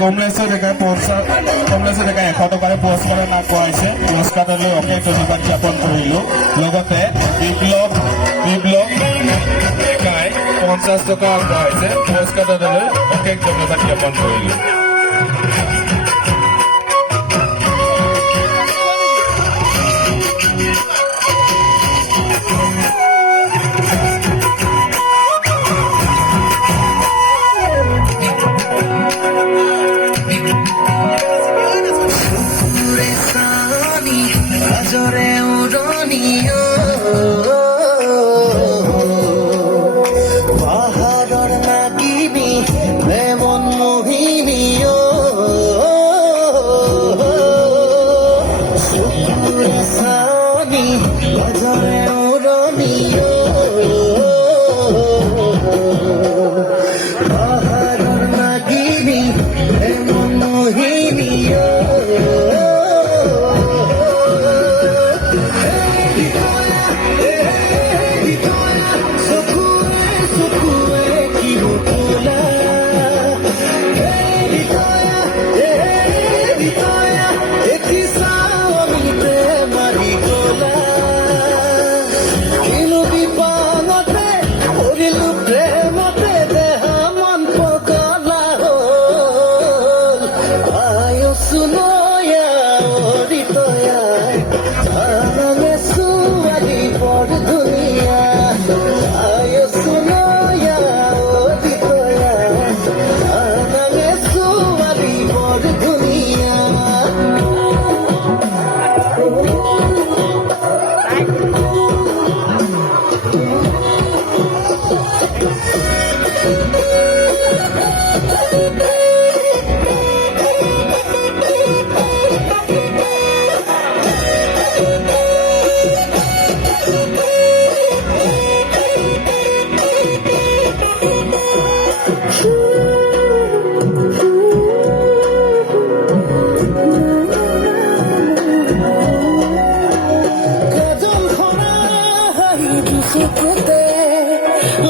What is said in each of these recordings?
কমলেশ্বৰ ডেকাই এশ টকাৰে পুৰস্কাৰ লাভ কৰাইছে। পুৰস্কাৰলৈ অশেষ ধন্যবাদ জ্ঞাপন কৰিলোঁ। লগতে বিপ্লৱ ডেকাই 50 টকা আগবঢ়াইছে। পুৰস্কাৰলৈ অশেষ ধন্যবাদ জ্ঞাপন কৰিলোঁ। জরে উড়নিও পাহাড়র নাগিনী লেমন মোহিনীও সুপুরে সানি জরে উড়নিও পাহাড়র নাগিনী লেমন মোহিনীও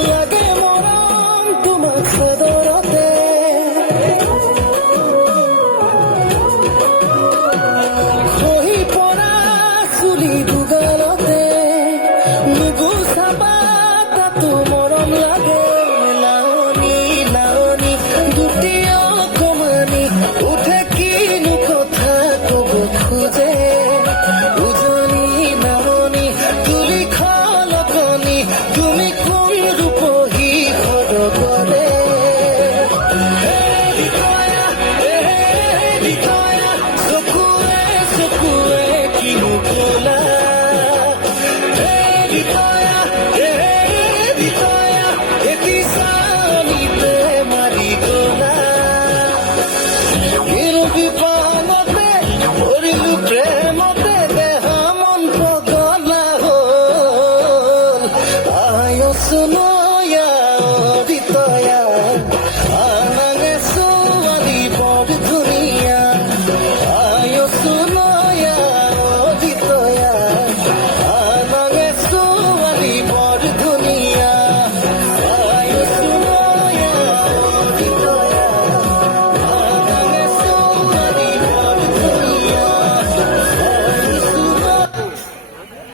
লাগে মরম তোমার সদরতে খহি পরা চুলি দুগালতে নুগু চাবা তাতো মরম লাগে লাওনি লাওনি দুটি অকমানি উঠে কিনো কথা কব খোজে উজনি নামনি তুলি খলকনি তুমি কোন রূপহী খড়গরে চকুৱে চকুৱে কিনো কলা এটি চালিতে মাৰি গলা বিপানতে পৰিলো প্ৰেমতে দেহ মন পগলা হ'ল আয় শুনো